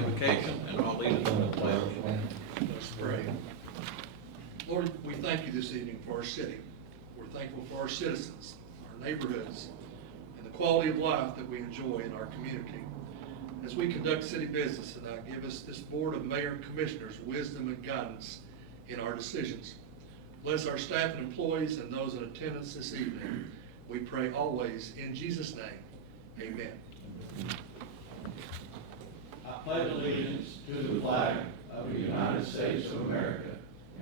invocation, and I'll lead us in the pledge. Let's pray. Lord, we thank you this evening for our city. We're thankful for our citizens, our neighborhoods, and the quality of life that we enjoy in our community. As we conduct city business, and give us this board of mayor and commissioners wisdom and guidance in our decisions. Bless our staff and employees and those in attendance this evening. We pray always in Jesus' name. Amen. I pledge allegiance to the flag of the United States of America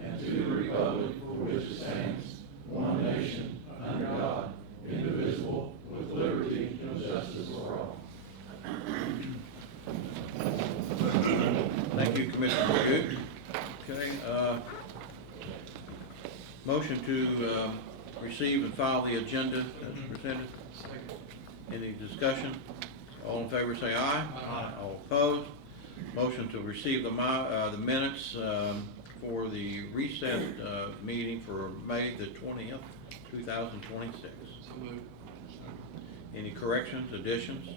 and to the republic for which it stands, one nation, under God, indivisible, with liberty and justice for all. Thank you, Commissioner Good. Okay, motion to receive and file the agenda as presented. Any discussion? All in favor say aye. Aye. All opposed? Motion to receive the minutes for the recess meeting for May the 20th, 2026. So moved. Any corrections, additions?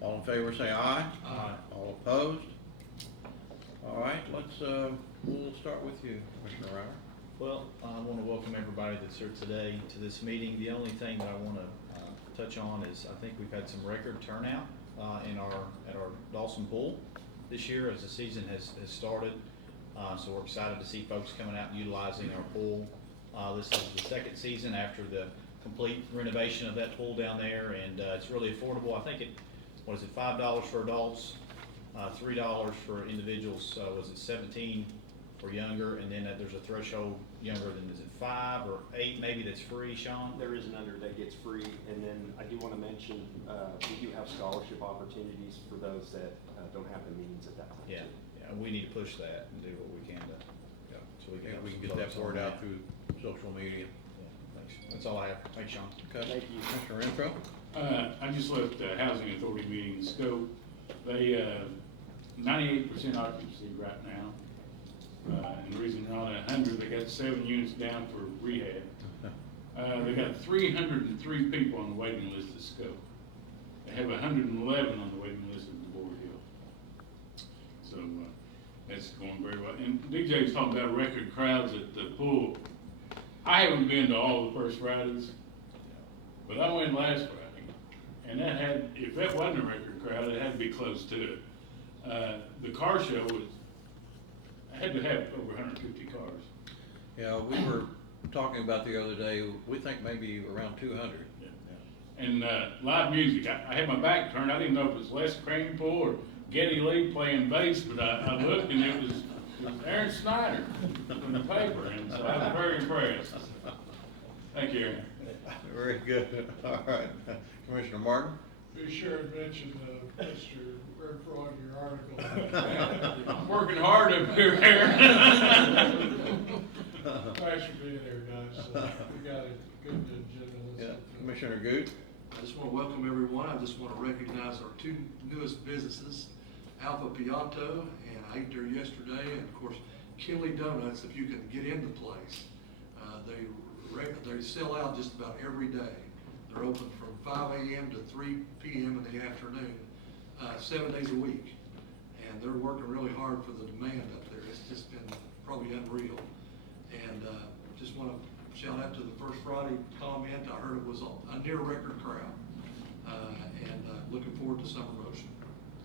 All in favor say aye. Aye. All opposed? All right, we'll start with you, Commissioner Ryder. Well, I want to welcome everybody that's here today to this meeting. The only thing that I want to touch on is I think we've had some record turnout at our Dawson pool this year as the season has started. So we're excited to see folks coming out and utilizing our pool. This is the second season after the complete renovation of that pool down there, and it's really affordable. I think $5 for adults, $3 for individuals. Was it 17 or younger? And then there's a threshold younger than, is it 5 or 8 maybe, that's free, Sean? There is an under that gets free, and then I do want to mention we do have scholarship opportunities for those that don't have the means at that time. Yeah, yeah, we need to push that and do what we can to, so we can, We can have get that some word folks on out through social media. Yeah, thanks. That's all I have. Thanks, Sean. Okay. Thank you. Commissioner Renfro? I just left the housing authority meeting in scope. They, 98% occupancy right now. And the reason they're on 100, they got 7 units down for rehab. They got 303 people on the waiting list at scope. They have 111 on the waiting list at the Board Hill. So that's going very well. And DJ's talking about record crowds at the pool. I haven't been to all the first Fridays, but I went last Friday, and that had, if that wasn't a record crowd, it had to be close to it. The car show had to have over 150 cars. Yeah, we were talking about the other day, we think maybe around 200. Yeah. And live music, I had my back turned. I didn't know if it was Les Cranepool or Geddy Lee playing bass, but I looked and it was Aaron Snyder from the paper, and so I was very impressed. Thank you, Aaron. Very good. All right. Commissioner Martin? Be sure to mention Mr. Renfro in your article. I'm working hard up here, Aaron. Thanks for being there, guys. We got a good agenda. Yeah. Commissioner Good? I just want to welcome everyone. I just want to recognize our 2 newest businesses, Alpha Piatto, and I ate there yesterday, and of course, Kinley Donuts, if you can get in the place. They sell out just about every day. They're open from 5 a.m. to 3 p.m. in the afternoon, 7 days a week. And they're working really hard for the demand up there. It's just been probably unreal. And just want to shout out to the first Friday comment. I heard it was a near record crowd. And looking forward to summer motion.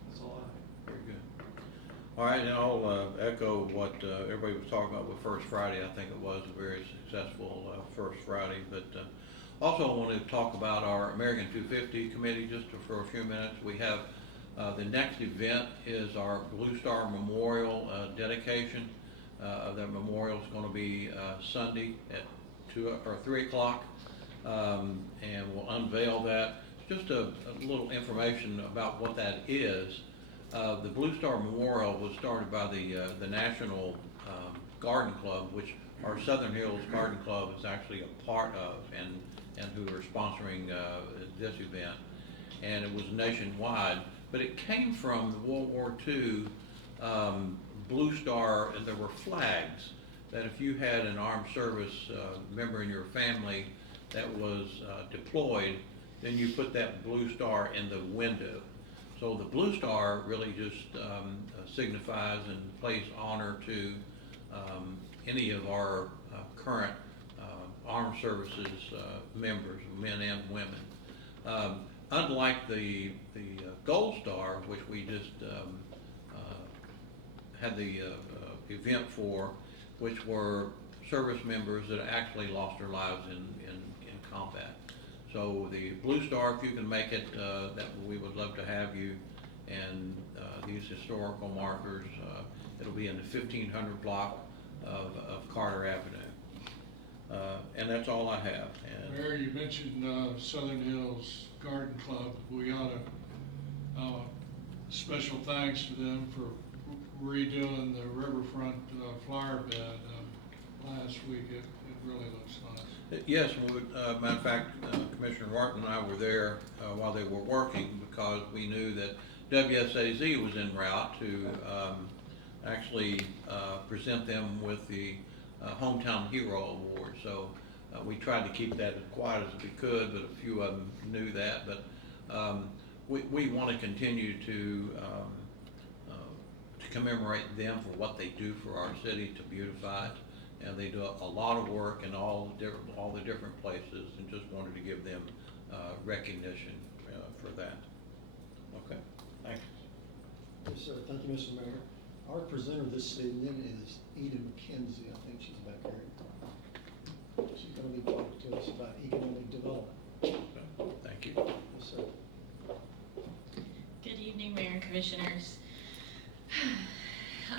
That's all I have. Very good. All right, and I'll echo what everybody was talking about with First Friday. I think it was a very successful First Friday. But also I wanted to talk about our American 250 committee just for a few minutes. We have the next event is our Blue Star Memorial dedication. That memorial is going to be Sunday at 2 or 3 o'clock, and we'll unveil that. Just a little information about what that is. The Blue Star Memorial was started by the National Garden Club, which our Southern Hills Garden Club is actually a part of, and who are sponsoring this event. And it was nationwide, but it came from the World War II Blue Star, and there were flags that if you had an armed service member in your family that was deployed, then you put that blue star in the window. So the Blue Star really just signifies and pays honor to any of our current armed services members, men and women. Unlike the Gold Star, which we just had the event for, which were service members that actually lost their lives in combat. So the Blue Star, if you can make it, that we would love to have you. And these historical markers, it'll be in the 1500 block of Carter Avenue. And that's all I have. And Mayor, you mentioned Southern Hills Garden Club. We ought to, special thanks to them for redoing the riverfront flower bed last week. It really looks nice. yes, matter of fact, Commissioner Martin and I were there while they were working, because we knew that WSAZ was en route to actually present them with the Hometown Hero Award. So we tried to keep that as quiet as we could, but a few of them knew that. But we want to continue to commemorate them for what they do for our city to beautify it. And they do a lot of work in all the different places, and just wanted to give them recognition for that. Okay, thanks. Yes, sir. Thank you, Mr. Mayor. Our presenter this evening is Eden McKenzie. I think she's back there. She's going to be talking to us about economic development. Okay, thank you. Yes, sir. Good evening, Mayor and Commissioners.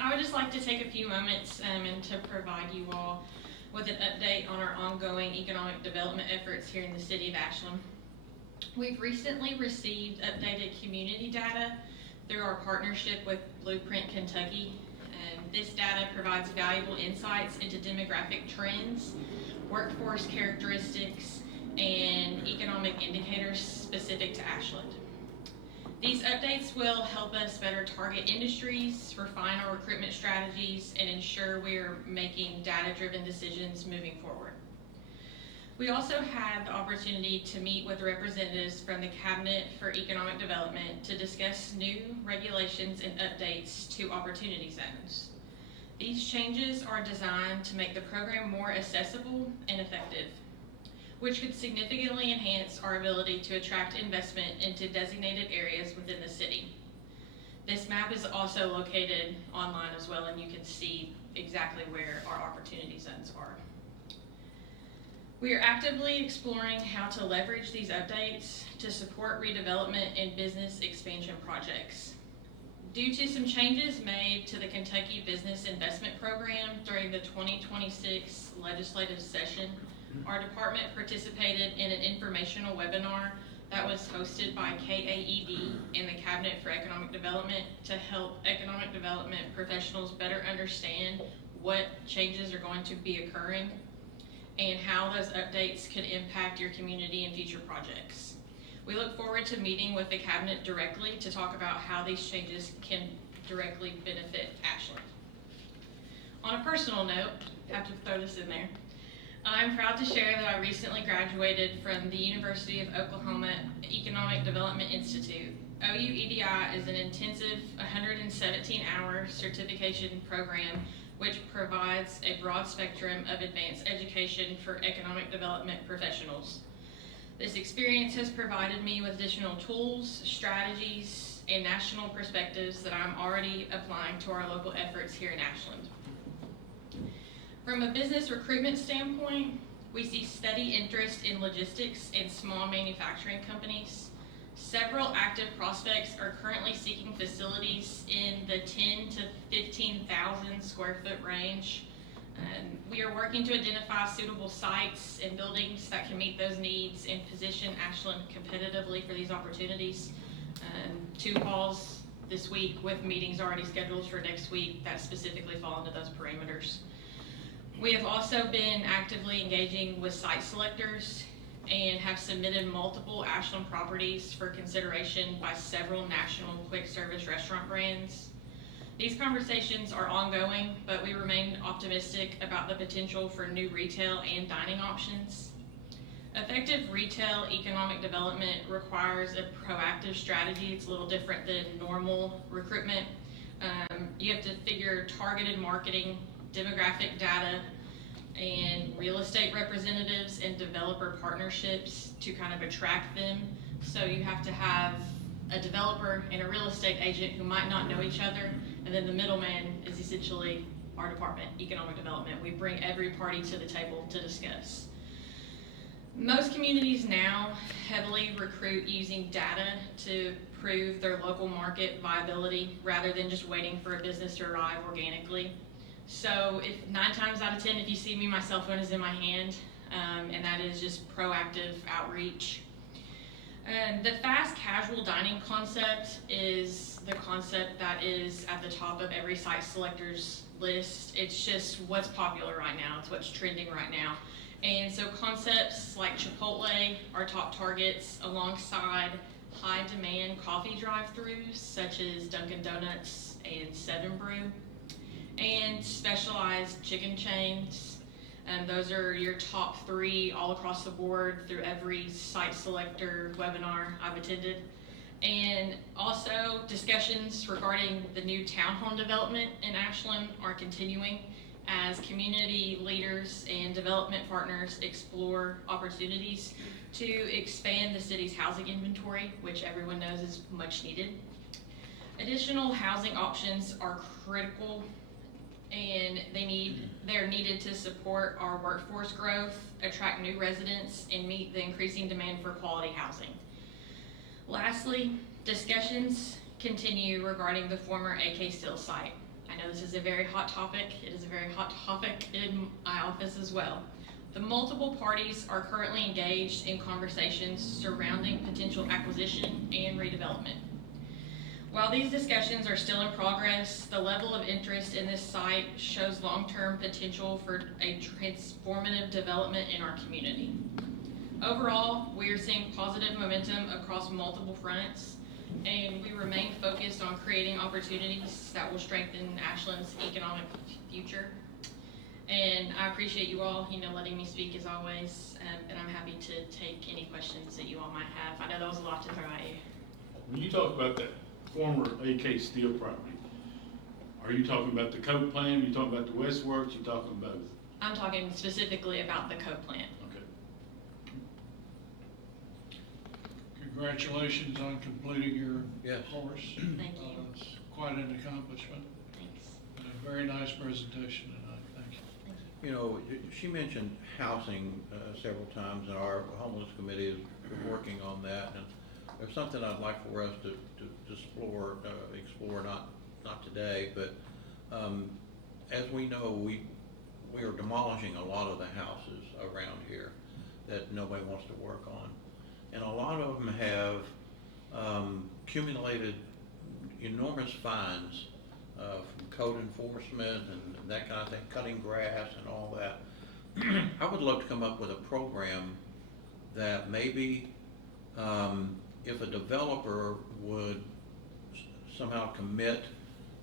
I would just like to take a few moments and to provide you all with an update on our ongoing economic development efforts here in the city of Ashland. We've recently received updated community data through our partnership with Blueprint Kentucky. This data provides valuable insights into demographic trends, workforce characteristics, and economic indicators specific to Ashland. These updates will help us better target industries, refine our recruitment strategies, and ensure we're making data-driven decisions moving forward. We also had the opportunity to meet with representatives from the Cabinet for Economic Development to discuss new regulations and updates to opportunity zones. These changes are designed to make the program more accessible and effective, which could significantly enhance our ability to attract investment into designated areas within the city. This map is also located online as well, and you can see exactly where our opportunity zones are. We are actively exploring how to leverage these updates to support redevelopment and business expansion projects. Due to some changes made to the Kentucky Business Investment Program during the 2026 legislative session, our department participated in an informational webinar that was hosted by KAED and the Cabinet for Economic Development to help economic development professionals better understand what changes are going to be occurring and how those updates could impact your community and future projects. We look forward to meeting with the Cabinet directly to talk about how these changes can directly benefit Ashland. On a personal note, I have to throw this in there. I'm proud to share that I recently graduated from the University of Oklahoma Economic Development Institute. OUEDI is an intensive 117-hour certification program which provides a broad spectrum of advanced education for economic development professionals. This experience has provided me with additional tools, strategies, and national perspectives that I'm already applying to our local efforts here in Ashland. From a business recruitment standpoint, we see steady interest in logistics and small manufacturing companies. Several active prospects are currently seeking facilities in the 10 to 15,000 square foot range. We are working to identify suitable sites and buildings that can meet those needs and position Ashland competitively for these opportunities. 2 calls this week with meetings already scheduled for next week that specifically fall into those parameters. We have also been actively engaging with site selectors and have submitted multiple Ashland properties for consideration by several national quick service restaurant brands. These conversations are ongoing, but we remain optimistic about the potential for new retail and dining options. Effective retail economic development requires a proactive strategy. It's a little different than normal recruitment. You have to figure targeted marketing, demographic data, and real estate representatives and developer partnerships to kind of attract them. So you have to have a developer and a real estate agent who might not know each other, and then the middleman is essentially our department, economic development. We bring every party to the table to discuss. Most communities now heavily recruit using data to prove their local market viability rather than just waiting for a business to arrive organically. So if 9 times out of 10, if you see me, my cell phone is in my hand, and that is just proactive outreach. The fast casual dining concept is the concept that is at the top of every site selector's list. It's just what's popular right now. It's what's trending right now. And so concepts like Chipotle are top targets alongside high demand coffee drive-thrus such as Dunkin' Donuts and 7 Brew, and specialized chicken chains. And those are your top 3 all across the board through every site selector webinar I've attended. And also discussions regarding the new townhome development in Ashland are continuing as community leaders and development partners explore opportunities to expand the city's housing inventory, which everyone knows is much needed. Additional housing options are critical, and they're needed to support our workforce growth, attract new residents, and meet the increasing demand for quality housing. Lastly, discussions continue regarding the former AK Steel site. I know this is a very hot topic. It is a very hot topic in my office as well. The multiple parties are currently engaged in conversations surrounding potential acquisition and redevelopment. While these discussions are still in progress, the level of interest in this site shows long-term potential for a transformative development in our community. Overall, we are seeing positive momentum across multiple fronts, and we remain focused on creating opportunities that will strengthen Ashland's economic future. And I appreciate you all, letting me speak as always, and I'm happy to take any questions that you all might have. I know that was a lot to throw at you. When you talk about that former AK Steel property, are you talking about the coke plant, you talking about the West Works, you talking both? I'm talking specifically about the coke plant. Okay. Congratulations on completing your Yes. course. Thank you. It's quite an accomplishment, Thanks. and a very nice presentation tonight. Thank you. Thank you. She mentioned housing several times, and our homeless committee is working on that. And there's something I'd like for us to explore, not today, but as we know, we are demolishing a lot of the houses around here that nobody wants to work on. And a lot of them have accumulated enormous fines from code enforcement and that kind of thing, cutting grass and all that. I would love to come up with a program that maybe if a developer would somehow commit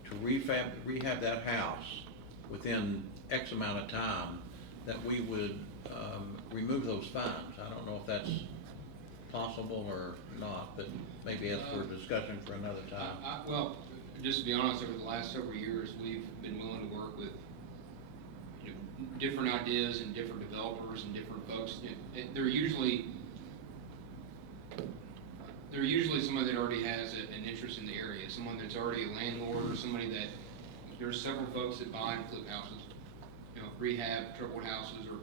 to rehab that house within X amount of time, that we would remove those fines. I don't know if that's possible or not, but maybe that's for discussion for another time. Well, just to be honest, over the last several years, we've been willing to work with different ideas and different developers and different folks. They're usually somebody that already has an interest in the area, someone that's already a landlord, or somebody that, there's several folks that buy and flip houses, rehab, troubled houses, or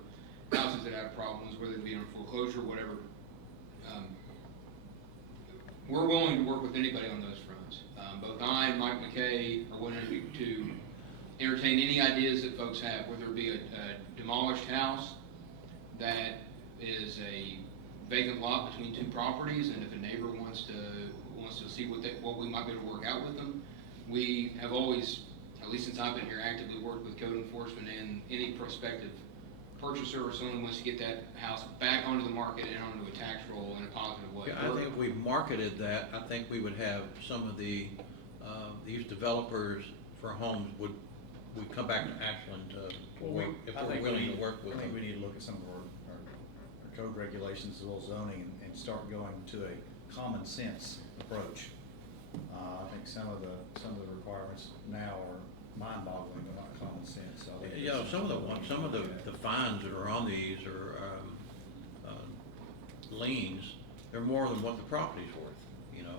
houses that have problems, whether it be on foreclosure or whatever. We're willing to work with anybody on those fronts. Both I and Mike McKay are willing to entertain any ideas that folks have, whether it be a demolished house that is a vacant lot between 2 properties, and if a neighbor wants to see what we might be able to work out with them. We have always, at least since I've been here, actively worked with code enforcement and any prospective purchaser or someone who wants to get that house back onto the market and onto a tax roll in a positive way. Yeah, I think if we marketed that, I think we would have some of these developers for homes would come back to Ashland if we're willing to work with I think them. we need to look at some of our code regulations as well as zoning and start going to a common sense approach. I think some of the requirements now are mind-boggling, but not common sense. So I think Yeah, there's some of the that. fines that are on these are, liens, they're more than what the property's worth, you know?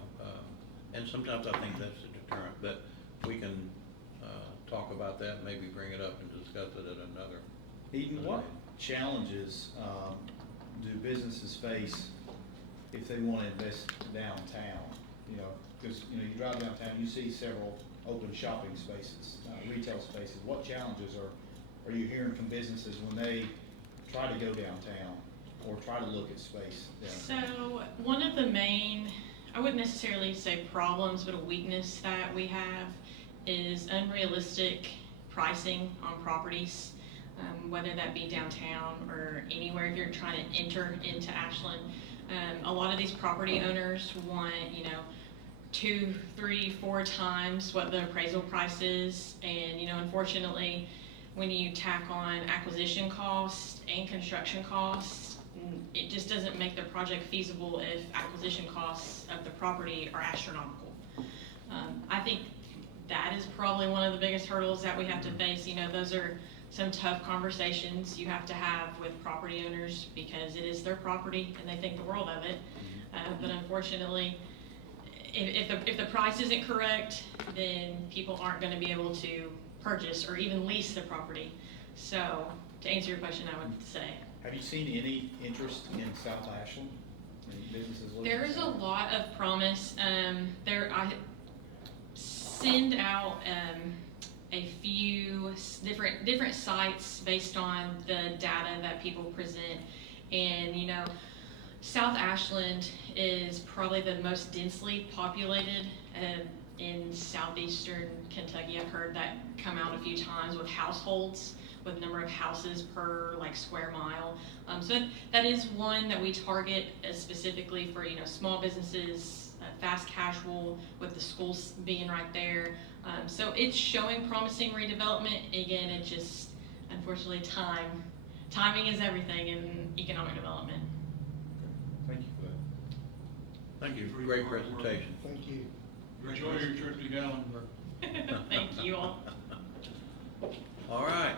And sometimes I think that's a deterrent, but we can, talk about that, maybe bring it up and discuss it at another. Eden, what challenges do businesses face if they want to invest downtown? You know, because, you know, you drive downtown, you see several open shopping spaces, retail spaces. What challenges are you hearing from businesses when they try to go downtown or try to look at space downtown? So one of the main, I wouldn't necessarily say problems, but a weakness that we have is unrealistic pricing on properties, whether that be downtown or anywhere if you're trying to enter into Ashland. A lot of these property owners want, you know, 2, 3, 4 times what the appraisal price is, and you know, unfortunately, when you tack on acquisition costs and construction costs, it just doesn't make the project feasible if acquisition costs of the property are astronomical. I think that is probably one of the biggest hurdles that we have to face. You know, those are some tough conversations you have to have with property owners because it is their property and they think the world of it. But unfortunately, if the price isn't correct, then people aren't going to be able to purchase or even lease the property. So to answer your question, I would say Have you seen any interest in South Ashland? Any businesses looking? there is a lot of promise. I send out a few different sites based on the data that people present, and you know, South Ashland is probably the most densely populated in southeastern Kentucky. I've heard that come out a few times with households, with number of houses per like square mile. So that is one that we target specifically for, you know, small businesses, fast casual, with the schools being right there. So it's showing promising redevelopment. Again, it just, unfortunately, timing is everything in economic development. Thank you for that. Thank you, great presentation. Thank you. Enjoy your trip to Gallenberg. Thank you all. All right,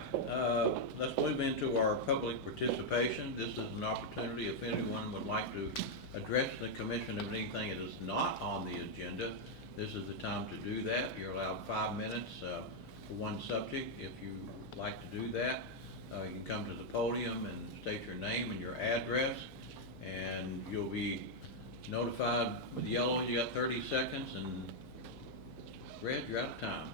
let's move into our public participation. This is an opportunity if anyone would like to address the commission of anything that is not on the agenda. This is the time to do that. You're allowed 5 minutes for one subject. If you would like to do that, you can come to the podium and state your name and your address, and you'll be notified with yellow. You got 30 seconds, and red, you're out of time.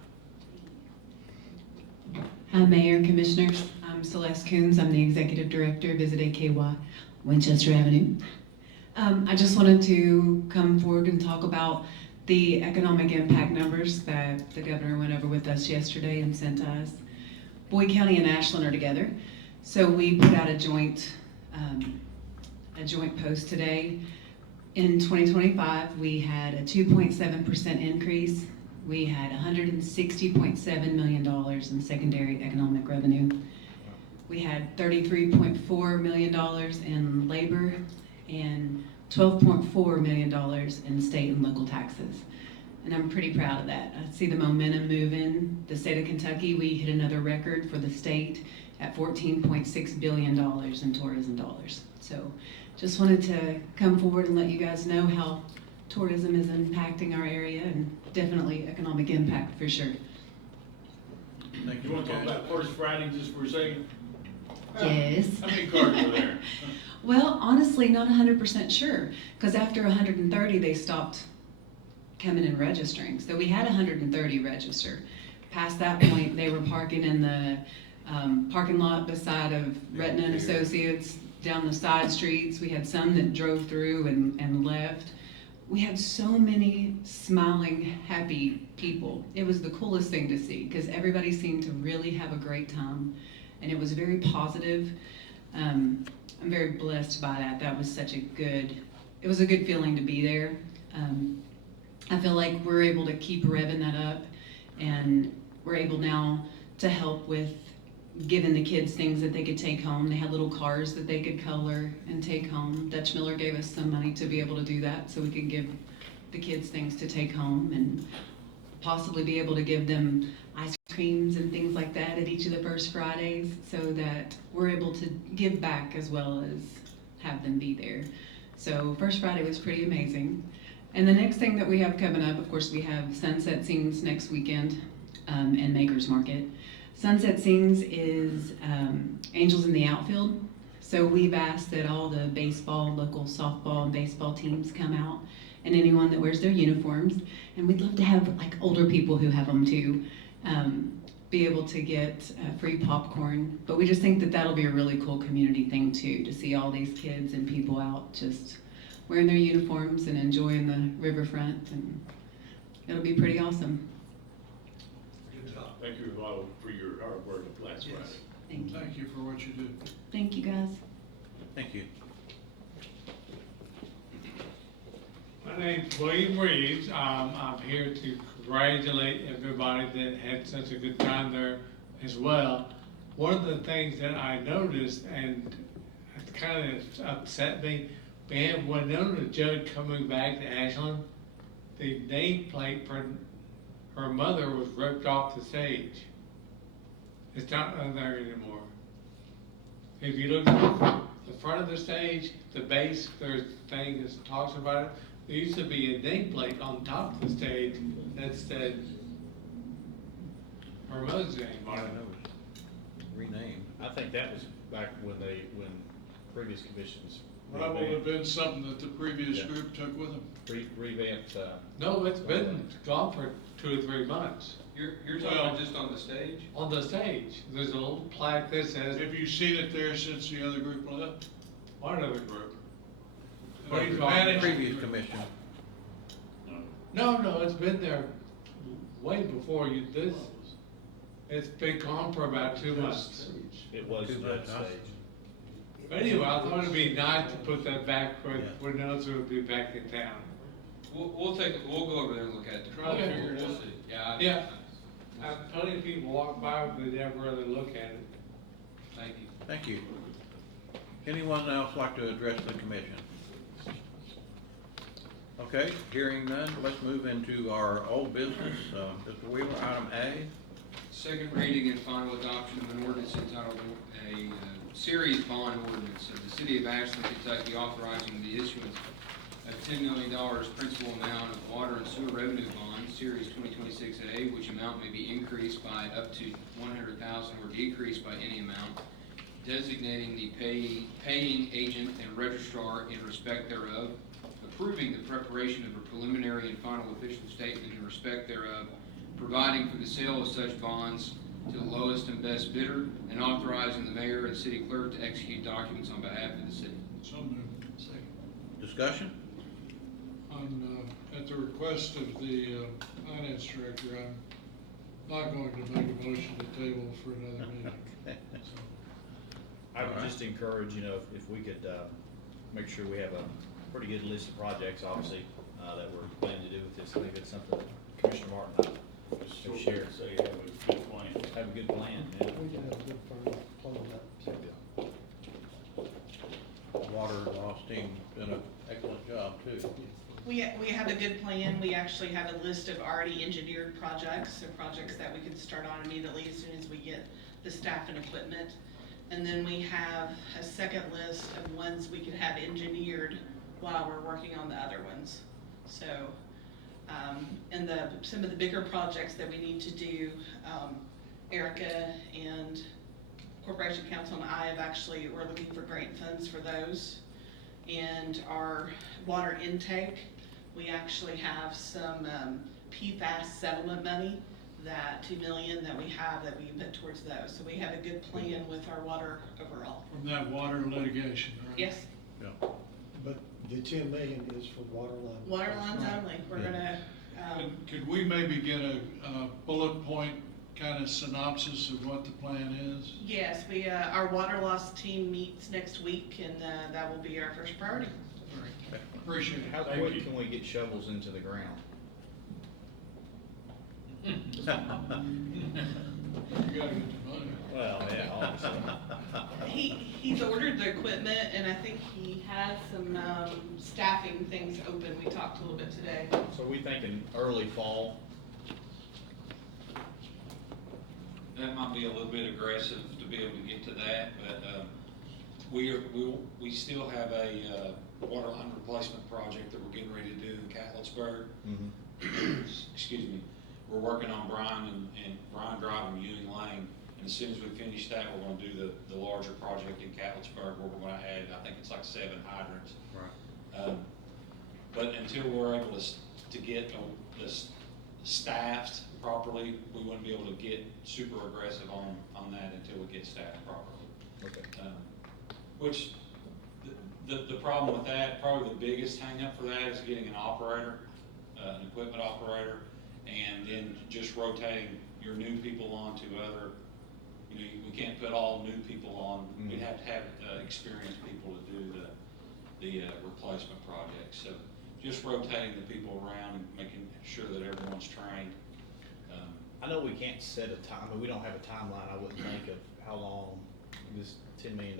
Hi, Mayor and Commissioners. I'm Celeste Coons. I'm the Executive Director of Visit AKY, Winchester Avenue. I just wanted to come forward and talk about the economic impact numbers that the governor went over with us yesterday and sent to us. Boyd County and Ashland are together, so we put out a joint post today. In 2025, we had a 2.7% increase. We had $160.7 million in secondary economic revenue. We had $33.4 million in labor and $12.4 million in state and local taxes. And I'm pretty proud of that. I see the momentum moving. The state of Kentucky, we hit another record for the state at $14.6 billion in tourism dollars. So just wanted to come forward and let you guys know how tourism is impacting our area, and definitely economic impact for sure. Thank You you. wanna talk about First Friday just for a second? Yes. How many cars were there? Well, honestly, not 100% sure, because after 130, they stopped coming and registering. So we had 130 register. Past that point, they were parking in the parking lot beside of Retina and Associates, down the side streets. We had some that drove through and left. We had so many smiling, happy people. It was the coolest thing to see because everybody seemed to really have a great time, and it was very positive. I'm very blessed by that. That was such a good, it was a good feeling to be there. I feel like we're able to keep revving that up, and we're able now to help with giving the kids things that they could take home. They had little cars that they could color and take home. Dutch Miller gave us some money to be able to do that, so we could give the kids things to take home and possibly be able to give them ice creams and things like that at each of the First Fridays, so that we're able to give back as well as have them be there. So First Friday was pretty amazing. And the next thing that we have coming up, of course, we have Sunset Sings next weekend, and Makers Market. Sunset Sings is Angels in the Outfield. So we've asked that all the baseball, local softball and baseball teams come out, and anyone that wears their uniforms. And we'd love to have like older people who have them too, be able to get free popcorn. But we just think that that'll be a really cool community thing too, to see all these kids and people out just wearing their uniforms and enjoying the riverfront, and it'll be pretty awesome. Good job. Thank you all for your hard work last Yes. Friday. Thank you. Thank you for what you do. Thank you, guys. Thank you. My name's William Reeves. I'm here to congratulate everybody that had such a good time there as well. One of the things that I noticed, and it kind of upset me, we had Winona Judd coming back to Ashland. The nameplate for her mother was ripped off the stage. It's not on there anymore. If you look at the front of the stage, the base, there's a thing that talks about it. There used to be a nameplate on top of the stage that said her mother's name I on it. don't know, it was renamed. I think that was back when previous commissions That would have been something that the previous Yeah. group took with them. revamped, No, it's been gone for 2 or 3 months. You're talking about just on the stage? On the stage, there's a little plaque that says, Have you seen it there since the other group left? what other group? What are you The talking management about? Previous group. commission. No, it's been there way before you, it's been gone for about 2 months. it was Too that much, huh? stage. But anyway, I thought it'd be nice to put that back Yeah. when those would be back in town. We'll go over there and look at it. Try to figure it We'll out. see. Yeah. Yeah. Plenty of people walk by, but they never really look at it. Thank you. Thank you. Anyone else like to address the commission? Okay, hearing none, let's move into our old business. Mr. Wheeler, item A. Second reading and final adoption of an ordinance entitled a series bond ordinance of the City of Ashland, Kentucky, authorizing the issuance of $10 million principal amount of water and sewer revenue bonds, Series 2026A, which amount may be increased by up to $100,000 or decreased by any amount, designating the paying agent and registrar in respect thereof, approving the preparation of a preliminary and final official statement in respect thereof, providing for the sale of such bonds to the lowest and best bidder, and authorizing the mayor and city clerk to execute documents on behalf of the city. So moved. Second. Discussion? At the request of the finance director, I'm not going to make a motion to table for another meeting. So, I would Alright. just encourage, if we could, make sure we have a pretty good list of projects, obviously, that we're planning to do with this. I think that's something Commissioner Martin and I Short have shared. and say have a good plan. Have a good plan, yeah. We can have a good plan on that. Water loss team did an excellent job too. We have a good plan. We actually have a list of already engineered projects, so projects that we could start on immediately as soon as we get the staff and equipment. And then we have a second list of ones we could have engineered while we're working on the other ones. So, and some of the bigger projects that we need to do, Erica and Corporation Council and I we're looking for grant funds for those. And our water intake, we actually have some PFAS settlement money, that $2 million that we have that we can put towards those. So we have a good plan with our water overall. From that water litigation, right? Yes, But the 10 million is for water line. water lines only. We're gonna, Could we maybe get a bullet point kind of synopsis of what the plan is? yes, our water loss team meets next week, and that will be our first priority. All right. Appreciate it. How Thank quick you. can we get shovels into the ground? You gotta get the money. Well, yeah, obviously. He's ordered the equipment, and I think he has some, staffing things open. We talked a little bit today. So we thinking early fall? That might be a little bit aggressive to be able to get to that, but, we still have a, water line replacement project that we're getting ready to do in Catlettsburg. Excuse me. We're working on Bryan and Bryan Drive and Ewing Lane. And as soon as we finish that, we're gonna do the larger project in Catlettsburg where we're gonna add, I think it's like 7 hydrants. Right. But until we're able to get this staffed properly, we wouldn't be able to get super aggressive on that until we get staffed properly. Okay. Which, the problem with that, probably the biggest hangup for that is getting an operator, an equipment operator, and then just rotating your new people onto other, we can't put all new people on. We'd have to have experienced people to do the replacement project. So just rotating the people around and making sure that everyone's trained. I know we can't set a time, but we don't have a timeline, I wouldn't think, of how long this $10 million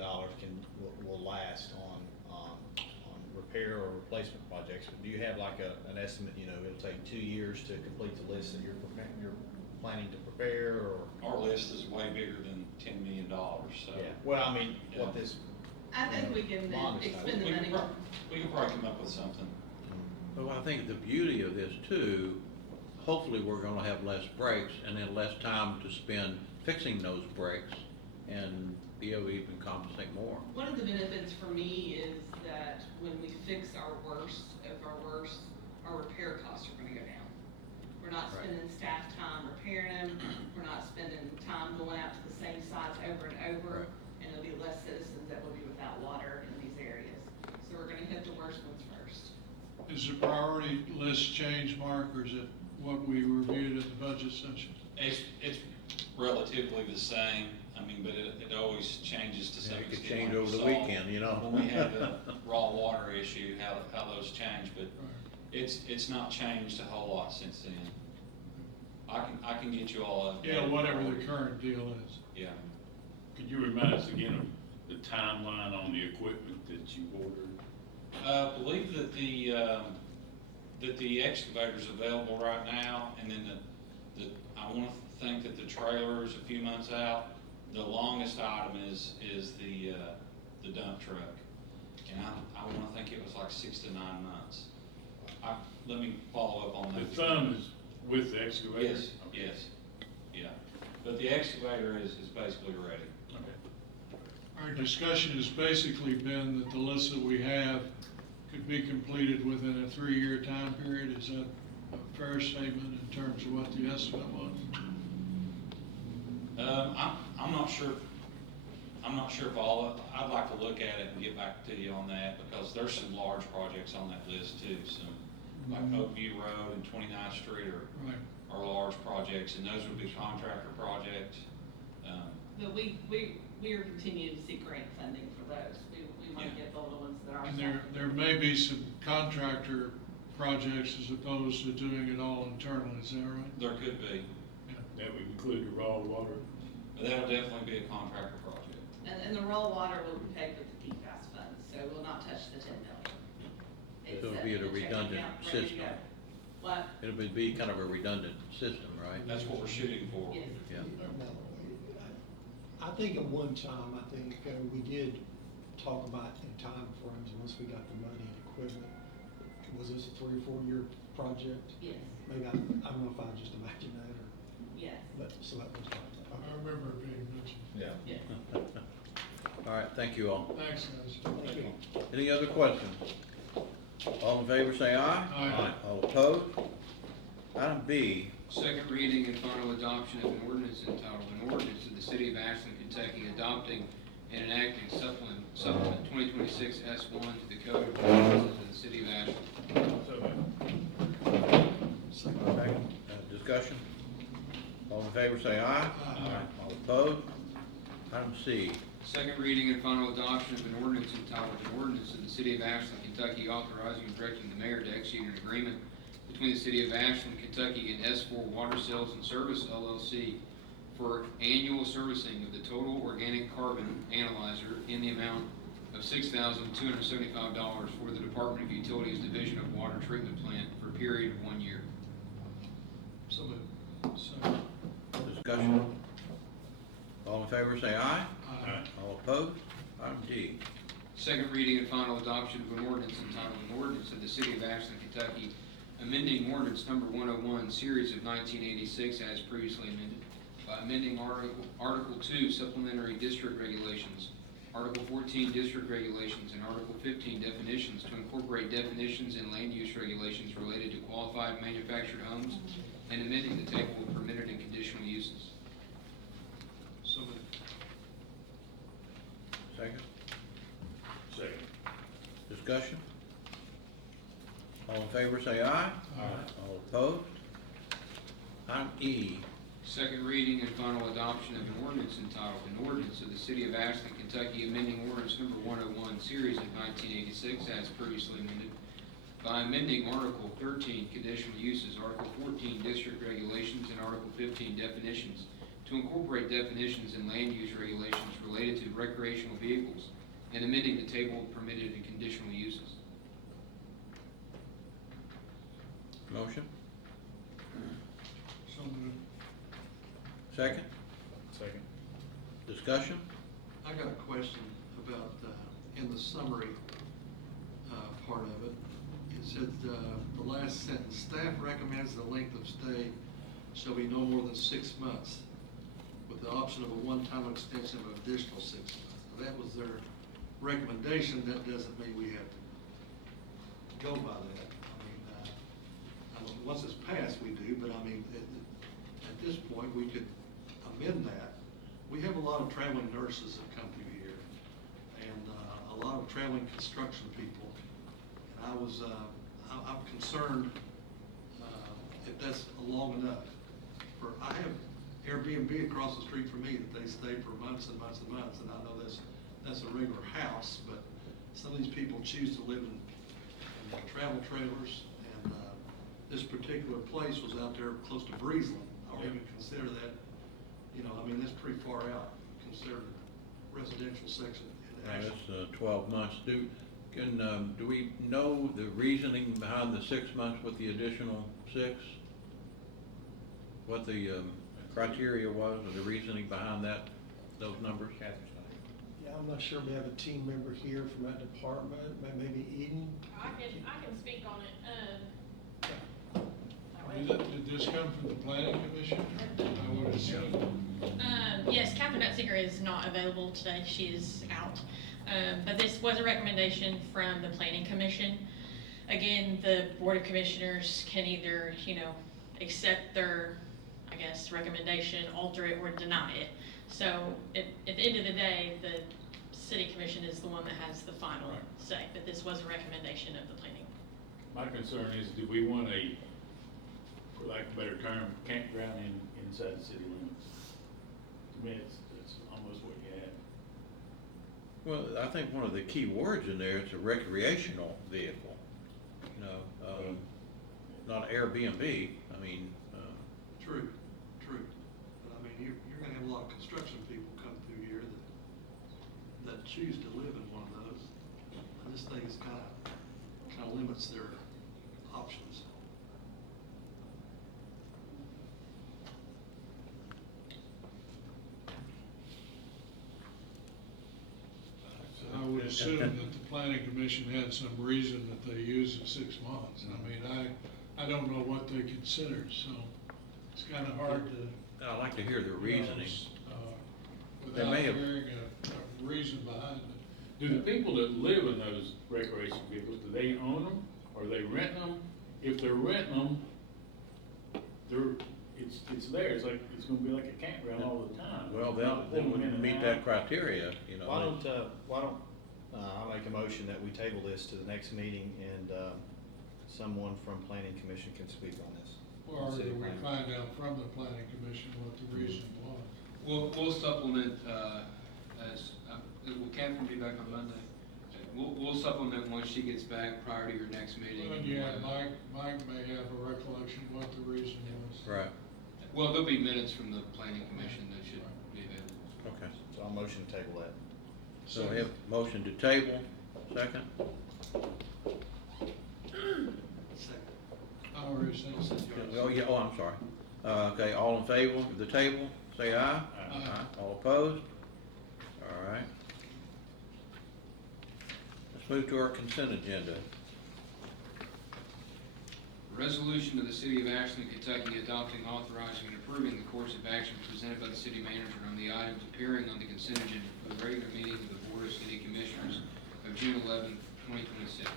will last on repair or replacement projects. But do you have like an estimate, it'll take 2 years to complete the list that you're planning to prepare, or? Our list is way bigger than $10 million, so. Yeah, well, I mean, what Yeah. this. I think we can expend the money. We can probably come up with something. But I think the beauty of this too, hopefully we're gonna have less breaks and then less time to spend fixing those breaks and be able to even compensate more. One of the benefits for me is that when we fix our worst, our repair costs are gonna go down. We're not Right. spending staff time repairing them, we're not spending time going out to the same sites over and over, Right. and there'll be less citizens that will be without water in these areas. So we're gonna hit the worst ones first. Is the priority list change, Mark, or is it what we reviewed at the budget session? It's relatively the same, but it always changes to some It extent. could change like we over the saw weekend, When we had the raw water issue, how those change, but it's not changed a whole lot since then. I can get you all up. Yeah, whatever the current deal is. Yeah. Could you remind us again of the timeline on the equipment that you ordered? Believe that the excavator's available right now, and then I want to think that the trailer is a few months out. The longest item is the dump truck, and I want to think it was like 6 to 9 months. Let me follow up on The that. thumb is with the excavator? Yes, yes, yeah, but the excavator is basically ready. Okay. Our discussion has basically been that the list that we have could be completed within a 3-year time period. Is that a fair statement in terms of what the estimate was? I'm not sure. I'm not sure if I'd like to look at it and get back to you on that, because there's some large projects on that list too. Some like Oakview Road and 29th Street are large projects, and those would be contractor projects. But we are continuing to seek grant funding for those. We want to get the little ones that are. And there may be some contractor projects as opposed to doing it all internally, is that right? There could be. That would include the raw water? But that'll definitely be a contractor project. And the raw water will be paid with the PFAS funds, so we'll not touch the 10 million. So it'll be at a redundant system. What? It'll be kind of a redundant system, right? That's what we're shooting for. Yes. Yeah. I think at one time, we did talk about in time frames, once we got the money and equipment. Was this a 3 or 4 year project? Yes. Maybe, I don't know if I just imagined that or, Yes. but, so that was like that. I remember it being mentioned. Yeah. Yes. All right, thank you all. Thanks, guys. Thank you. Any other questions? All in favor, say aye. Aye. All opposed? Item B, Second reading and final adoption of an ordinance entitled, an ordinance of the city of Ashland, Kentucky, adopting and enacting supplement 2026 S1 to the code of ordinances of the city of Ashland. discussion? All in favor, say aye. Aye. All opposed? Item C, Second reading and final adoption of an ordinance entitled, an ordinance of the city of Ashland, Kentucky, authorizing and directing the mayor to execute an agreement between the city of Ashland, Kentucky and S4 Water Sales and Service LLC for for annual servicing of the total organic carbon analyzer in the amount of $6,275 for the Department of Utilities Division of Water Treatment Plant for a period of 1 year. So moved. Second. Discussion? All in favor say aye. Aye. All opposed? Item D. Second reading and final adoption of an ordinance entitled an ordinance of the City of Ashland, Kentucky, amending ordinance number 101, series of 1986 as previously amended, by amending Article 2 supplementary district regulations, Article 14 district regulations, and Article 15 definitions to incorporate definitions and land use regulations related to qualified manufactured homes, and amending the table of permitted and conditional uses. So moved. Second. Second. Discussion? All in favor say aye. All opposed? Item E. Second reading and final adoption of an ordinance entitled an ordinance of the City of Ashland, Kentucky, amending ordinance number 101, series of 1986 as previously amended, by amending Article 13 conditional uses, Article 14 district regulations, and Article 15 definitions to incorporate definitions and land use regulations related to recreational vehicles, and amending the table of permitted and conditional uses. Motion? So moved. Second? Second. Discussion? I got a question about, in the summary, part of it. It said, the last sentence, staff recommends the length of stay shall be no more than 6 months, with the option of a one-time extension of additional 6 months. Now, that was their recommendation. That doesn't mean we have to go by that. I mean, once it's passed, we do, but I mean, at this point, we could amend that. We have a lot of traveling nurses that come through here, and a lot of traveling construction people. And I'm concerned if that's long enough. I have Airbnb across the street from me that they stay for months and months and months, and I know that's a regular house, but some of these people choose to live in travel trailers, and this particular place was out there close to Breezeland. I don't even consider that, I mean, that's pretty far out, considered residential section in Ashland. That's 12 months. Do we know the reasoning behind the 6 months with the additional 6? What the criteria was, or the reasoning behind those numbers? Yeah, I'm not sure. We have a team member here from that department, maybe Eden. I can speak on it. Did this come from the planning commission? I would assume. Yes, Captain Utzinger is not available today. She is out. But this was a recommendation from the planning commission. Again, the board of commissioners can either, accept their, recommendation, alter it, or deny it. So at the end of the day, the city commission is the one that has the final say, but this was a recommendation of the planning. My concern is, do we want a, for lack of a better term, campground inside the city limits? To me, it's almost what you have. Well, I think one of the key words in there is a recreational vehicle. Not Airbnb. I mean, True. But I mean, you're gonna have a lot of construction people come through here that choose to live in one of those. And this thing is kind of limits their options. I would assume that the planning commission had some reason that they used it 6 months. I mean, I don't know what they considered, so it's kind of hard to. I'd like to hear the reasoning. They Without may have- hearing a reason behind it. Do the people that live in those recreation vehicles, do they own them, or they rent them? If they're renting them, it's there, it's gonna be like a campground all the time. Well, Not they pulling them in wouldn't and meet out. that criteria, Why don't, I'll make a motion that we table this to the next meeting, and someone from planning commission can speak on this. Or City do we planning. find out from the planning commission what the reason was? We'll supplement, will Catherine be back on Monday? We'll supplement once she gets back prior to your next meeting. Well, yeah, Mike may have a recollection what the reason was. Right. Well, there'll be minutes from the planning commission that should be available. Okay. So I'll motion to table that. So we have motion to table, second? I already said. Oh, yeah, oh, I'm sorry. Okay, all in favor of the table, say aye. Aye. All opposed? All right. Let's move to our consent agenda. Resolution of the City of Ashland, Kentucky adopting, authorizing, and approving the course of action presented by the city manager on the items appearing on the consent agenda for the regular meeting of the Board of City Commissioners of June 11, 2026.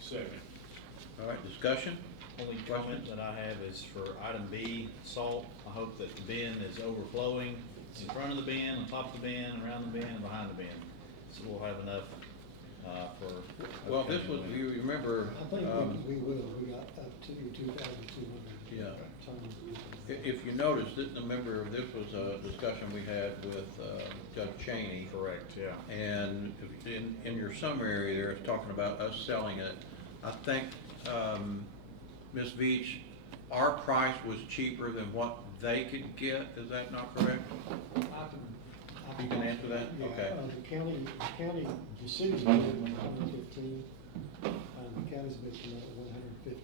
Second. All right, discussion? Only comment that I have is for item B, salt. I hope that the bin is overflowing in front of the bin, on top of the bin, around the bin, and behind the bin. So we'll have enough, for. Well, this was, upcoming you remember, I think we will, we got up to 2,200. Yeah. tons. if you notice, remember, this was a discussion we had with Judge Cheney. Correct, yeah. And in your summary there, it's talking about us selling it. I think, Ms. Veach, our price was cheaper than what they could get, is that not correct? You can answer that? Yeah, Okay. the city's bidding on 115, and the county's bidding on 150.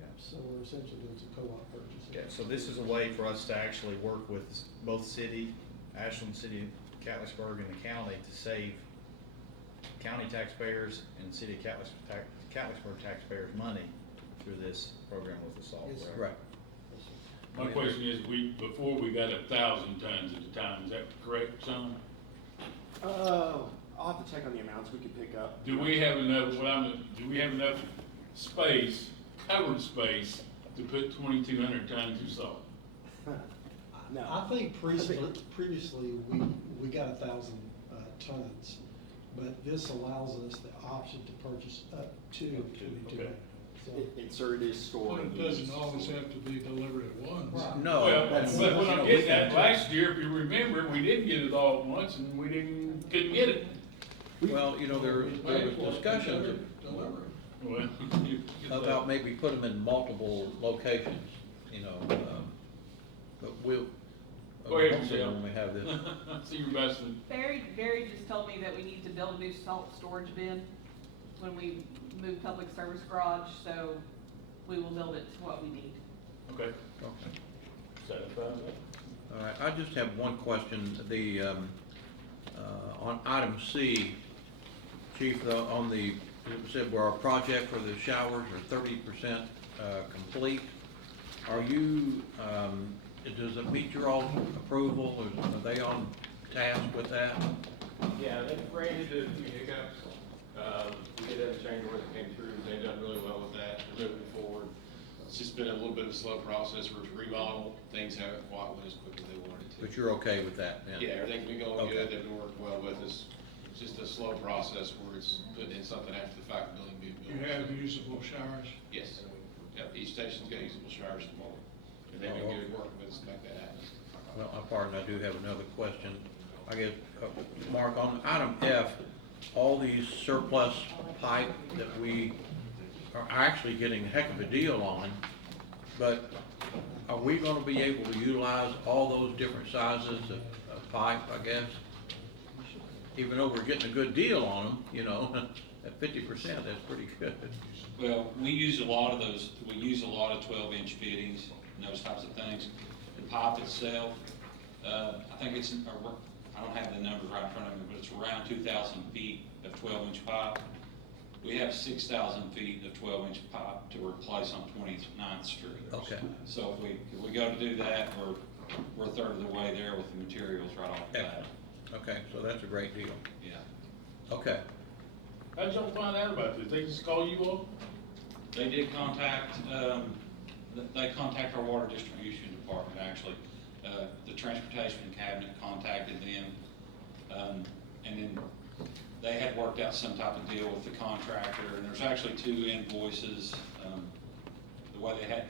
Yeah. So we're essentially doing some co-op purchasing. Yeah, so this is a way for us to actually work with both city, Ashland City, Catlettsburg, and the county to save county taxpayers and city of Catlettsburg taxpayers money through this program with the salt. Yes, sir. Right. My question is, before we got 1,000 tons at a time, is that correct, Sean? I'll have to check on the amounts we could pick up. Do we have enough, do we have enough space, covered space, to put 2,200 tons of salt? No. I think previously we got 1,000 tons, but this allows us the option to purchase up to 2,200. Okay. So, It is stored. But it doesn't always have to be delivered at once. Right. No. Well, that's- but what you know, I'm we getting can at, do- last year, if you remember, we didn't get it all at once, and we couldn't get it. Well, you know, there was discussions Deliver it. Well, about maybe put them in multiple locations, you know, but we'll, Go ahead, hopefully Michelle. when we have this. See your best one. Barry just told me that we need to build a new salt storage bin when we move public service garage, so we will build it to what we need. Okay. Okay. Satisfied with that? All right, I just have one question. On item C, Chief, on it said where our project for the showers are 30% complete. Are you, does it meet your all approval, or are they on task with that? Yeah, they've ran into a few hiccups. We did have a change order that came through, they've done really well with that, they're moving forward. It's just been a little bit of a slow process for remodel, things haven't quite went as quick as they wanted to. But you're okay with that then? Yeah, everything's been going Okay. good, they've been working well with us. It's just a slow process where it's putting in something after the fact, building being built. You have usable showers. Yes, yep, each station's got usable showers at the moment, and they've been good working with us to make that happen. Well, pardon, I do have another question. I guess, Mark, on item F, all these surplus pipe that we are actually getting a heck of a deal on, but are we gonna be able to utilize all those different sizes of pipe, I guess? Even though we're getting a good deal on them, you know, at 50%, that's pretty good. Well, we use a lot of those, we use a lot of 12-inch fittings and those types of things. The pipe itself, I think it's, I don't have the numbers right in front of me, but it's around 2,000 feet of 12-inch pipe. We have 6,000 feet of 12-inch pipe to replace on 29th Street. Okay. So if we go to do that, we're a third of the way there with the materials right off the bat. Okay, so that's a great deal. Yeah. Okay. How'd y'all find out about this? They just call you all? They did contact, they contact our water distribution department, actually. The transportation cabinet contacted them, and then they had worked out some type of deal with the contractor, and there's actually 2 invoices. The way they had,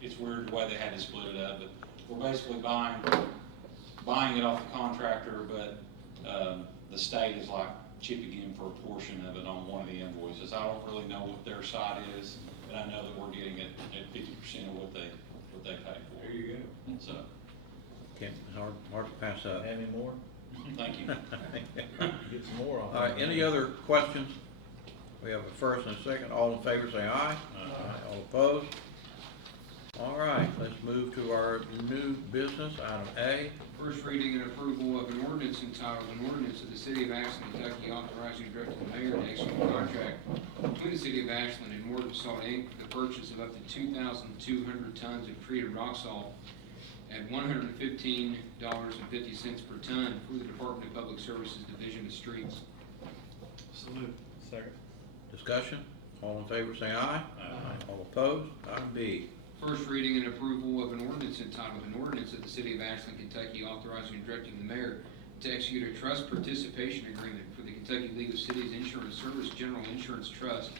it's weird the way they had to split it up, but we're basically buying it off the contractor, but the state is like chipping in for a portion of it on one of the invoices. I don't really know what their side is. and I know that we're getting it at 50% of what they pay for. There you go. So, Okay, hard to pass up. Have any more? thank you. Get some more off. All right, any other questions? We have a first and a second. All in favor, say aye. Aye. All opposed? All right, let's move to our new business, item A. First reading and approval of an ordinance entitled, an ordinance of the City of Ashland, Kentucky authorizing and directing the mayor to execute a contract between the City of Ashland and Morgan Salt Inc. for the purchase of up to 2,200 tons of treated rock salt at $115.50 per ton for the Department of Public Services Division of Streets. So moved. Second. Discussion? All in favor, say aye. Aye. All opposed? Item B. First reading and approval of an ordinance entitled, an ordinance of the City of Ashland, Kentucky authorizing and directing the mayor to execute a trust participation agreement for the Kentucky League of Cities Insurance Service General Insurance Trust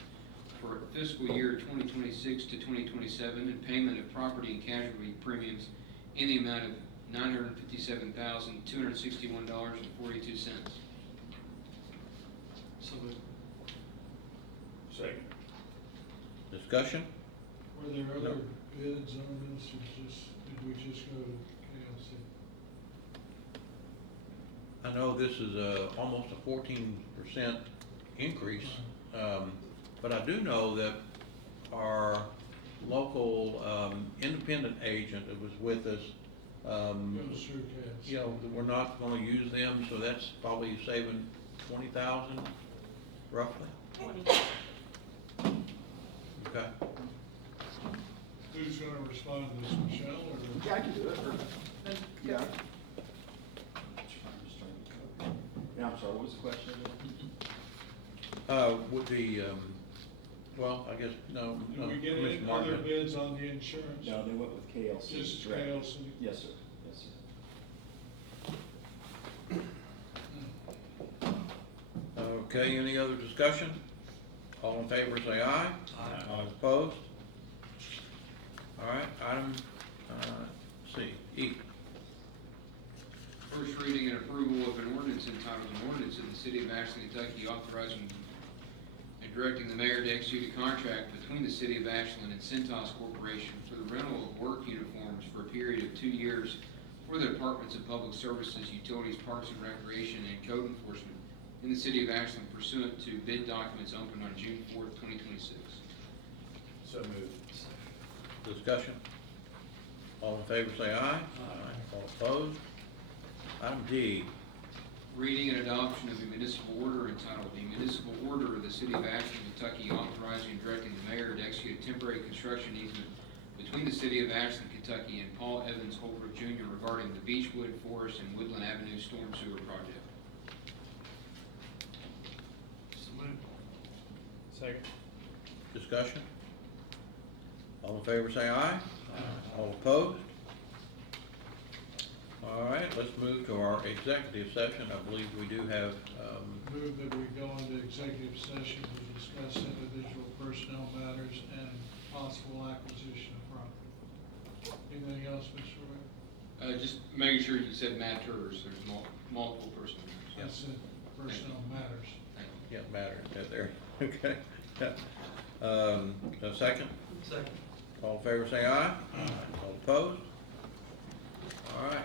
for fiscal year 2026 to 2027 and payment of property and casualty premiums in the amount of $957,261.42. So moved. Second. Discussion? Were there other No. bids on this, or did we just go to KLC? I know this is almost a 14% increase, but I do know that our local independent agent that was with us, Goes through KLC. you know, we're not gonna use them, so that's probably saving 20,000 roughly. Okay. Who's gonna respond to this, Michelle, or? Yeah, I can do it. Yeah. Yeah, I'm sorry, what was the question? Would the, well, I guess, no, Did we get Commissioner any Martin. other bids on the insurance? No, they went with KLC. Just direct. KLC? Yes, sir. Yes, sir. Okay, any other discussion? All in favor, say aye. Aye. All opposed? All right, item, C, E. First reading and approval of an ordinance entitled, an ordinance of the City of Ashland, Kentucky authorizing and directing the mayor to execute a contract between the City of Ashland and Centos Corporation for the rental of work uniforms for a period of 2 years for the Departments of Public Services, Utilities, Parks and Recreation, and Code Enforcement in the City of Ashland pursuant to bid documents opened on June 4th, 2026. So moved. Discussion? All in favor, say aye. Aye. All opposed? Item D. Reading and adoption of a municipal order entitled, "The Municipal Order of the City of Ashland, Kentucky authorizing and directing the mayor to execute a temporary construction easement between the City of Ashland, Kentucky and Paul Evans Holbrook Jr. regarding the Beechwood, Forest, and Woodland Avenue Storm Sewer Project." So moved. Second. Discussion? All in favor, say aye. All opposed? All right, let's move to our executive session. I believe we do have, Move that we go into executive session to discuss individual personnel matters and possible acquisition of property. Anything else, Mr. Wade? Just making sure you said matters, there's multiple persons. I said personnel matters. Thank you. yeah, matter, yeah, there, okay. A second? Second. All in favor, say aye. All opposed? All right,